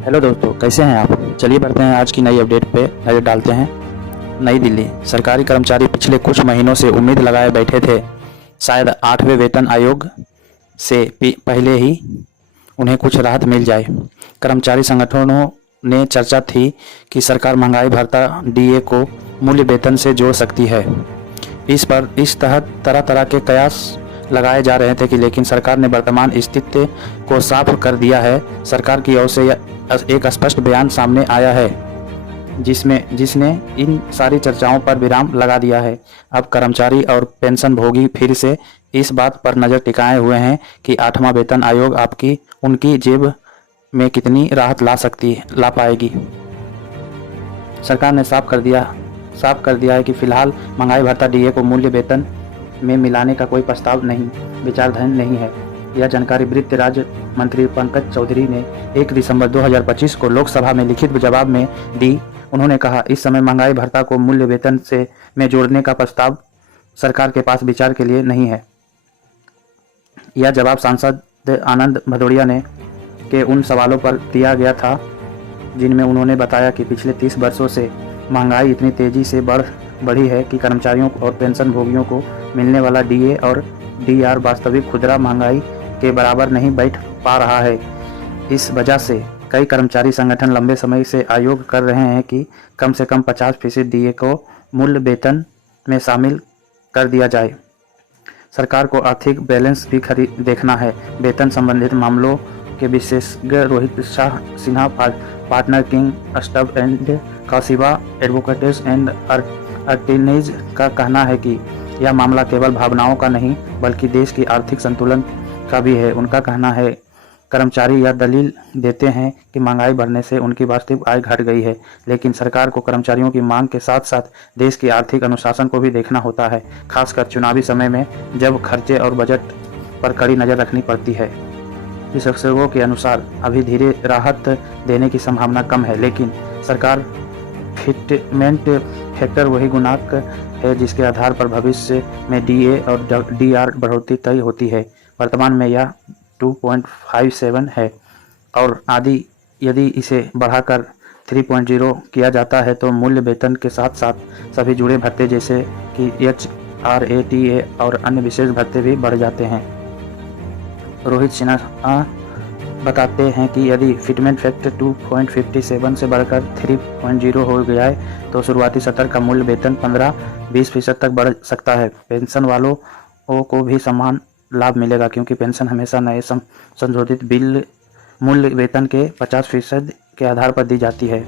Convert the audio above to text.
Hello दोस्तों, कैसे हैं आप। चलिए बढ़ते हैं आज की नई अपडेट पे नज़र डालते हैं। नई दिल्ली सरकारी कर्मचारी पिछले कुछ महीनों से उम्मीद लगाए बैठे थे शायद 8वें वेतन आयोग से पहले ही उन्हें कुछ राहत मिल जाए। कर्मचारी संगठनों ने चर्चा थी कि सरकार महंगाई भत्ता डीए को मूल्य वेतन से जोड़ सकती है। इस तहत तरह तरह के कयास लगाए जा रहे थे कि लेकिन सरकार ने वर्तमान स्थिति को साफ कर दिया है। सरकार की ओर से एक स्पष्ट बयान सामने आया है जिसने इन सारी चर्चाओं पर विराम लगा दिया है। अब कर्मचारी और पेंशन भोगी फिर से इस बात पर नज़र टिकाए हुए हैं कि 8वां वेतन आयोग उनकी जेब में कितनी राहत ला पाएगी। सरकार ने साफ कर दिया है कि फिलहाल महंगाई भत्ता डीए को मूल्य वेतन में मिलाने का कोई प्रस्ताव विचाराधीन नहीं है। यह जानकारी वित्त राज्य मंत्री पंकज चौधरी ने 1 दिसंबर 2025 को लोकसभा में लिखित जवाब में दी। उन्होंने कहा, इस समय महंगाई भत्ता को मूल्य वेतन में जोड़ने का प्रस्ताव सरकार के पास विचार के लिए नहीं है। यह जवाब सांसद आनंद भदौड़िया के उन सवालों पर दिया गया था जिनमें उन्होंने बताया कि पिछले 30 वर्षों से महंगाई इतनी तेजी से बढ़ी है कि कर्मचारियों और पेंशन भोगियों को मिलने वाला डीए और डीआर वास्तविक खुदरा महंगाई के बराबर नहीं बैठ पा रहा है। इस वजह से कई कर्मचारी संगठन लंबे समय से आयोग कर रहे हैं कि कम से कम 50% डीए को मूल्य वेतन में शामिल कर दिया जाए। सरकार को आर्थिक बैलेंस भी देखना है। वेतन संबंधित मामलों के विशेषज्ञ Rohit Sinha partner King Stubb and Kasiva advocates and attorneys का कहना है कि यह मामला केवल भावनाओं का नहीं बल्कि देश की आर्थिक संतुलन का भी है। उनका कहना है, कर्मचारी यह दलील देते हैं कि महंगाई बढ़ने से उनकी वास्तविक आय घट गई है, लेकिन सरकार को कर्मचारियों की मांग के साथ साथ देश की आर्थिक अनुशासन को भी देखना होता है, खासकर चुनावी समय में जब खर्चे और बजट पर कड़ी नज़र रखनी पड़ती है। विशेषज्ञों के अनुसार अभी धीरे राहत देने की संभावना कम है, लेकिन सरकार फिटमेंट फैक्टर वही गुणांक है जिसके आधार पर भविष्य में डीए और डीआर बढ़ोतरी तय होती है। वर्तमान में यह 2.57 है और यदि इसे बढ़ाकर 3.0 किया जाता है तो मूल्य वेतन के साथ साथ सभी जुड़े भत्ते जैसे कि HRATA और अन्य विशेष भत्ते भी बढ़ जाते हैं। रोहित सिन्हा बताते हैं कि यदि फिटमेंट फैक्टर 2.57 से बढ़कर 3.0 हो गया है तो शुरुआती स्तर का मूल्य वेतन 15-20% तक बढ़ सकता है। पेंशन वालों को भी समान लाभ मिलेगा क्योंकि पेंशन हमेशा नए संशोधित मूल्य वेतन के 50% के आधार पर दी जाती है।